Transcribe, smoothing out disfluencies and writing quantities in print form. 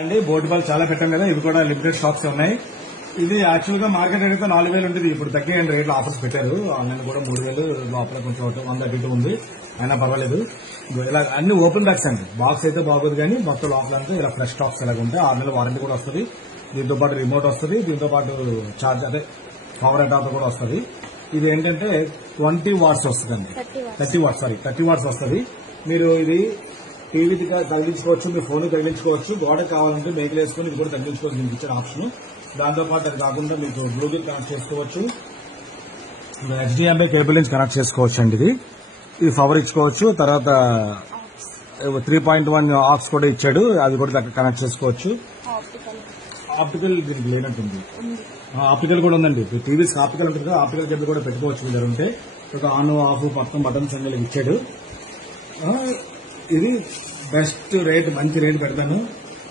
అండి board ball చాలా పెట్టాం కదా, ఇవి కూడా లిమిటెడ్ స్టాక్స్ ఉన్నాయి. ఇది యాక్చువల్ గా మార్కెట్ రేట్ అయితే 4,000 ఉంటుంది. ఇప్పుడు తగ్గిన రేట్లు ఆఫర్స్ పెట్టారు. ఆన్లైన్ కూడా 3,000 లోపల కొంచెం 100 అటు ఉంది, అయినా పర్వాలేదు. ఇలా అన్ని ఓపెన్ బ్యాగ్స్ అండి. బాక్స్ అయితే బాగోదు కానీ మొత్తం లోపల అంతా ఇలా ఫ్రెష్ స్టాక్స్ ఎలాగ ఉంటాయి. 6 నెలల వారంటీ కూడా వస్తుంది. దీంతో పాటు రిమోట్ వస్తుంది, దీంతో పాటు చార్జ్ అదే పవర్ అడాప్టర్ కూడా వస్తుంది. ఇది ఏంటంటే 20 వాట్స్ వస్తుందండి, 30 వాట్స్ వస్తుంది. మీరు ఇది టీవీ తగిలించుకోవచ్చు, మీ ఫోన్ తగిలించుకోవచ్చు, గోడ కావాలంటే మేకలు వేసుకుని ఇది కూడా తగిలించుకోవచ్చు. మీకు ఇచ్చిన ఆప్షన్. దాంతో పాటు అది కాకుండా మీకు బ్లూటూత్ కనెక్ట్ చేసుకోవచ్చు, HDMI కేబుల్ నుంచి కనెక్ట్ చేసుకోవచ్చు అండి. ఇది పవర్ ఇచ్చుకోవచ్చు. తర్వాత 3.1 ఆక్స్ కూడా ఇచ్చాడు, అది కూడా కనెక్ట్ చేసుకోవచ్చు. ఆప్టికల్ దీనికి లేనట్టుంది, ఆప్టికల్ కూడా ఉందండి. టీవీస్ ఆప్టికల్ ఉంటుంది కదా, ఆప్టికల్ కేబుల్ కూడా పెట్టుకోవచ్చు మీరు ఉంటే. ఒక ఆన్ ఆఫ్ మొత్తం బటన్స్ అన్ని ఇచ్చాడు. ఇది బెస్ట్ రేట్, మంచి రేట్ పెడతాను.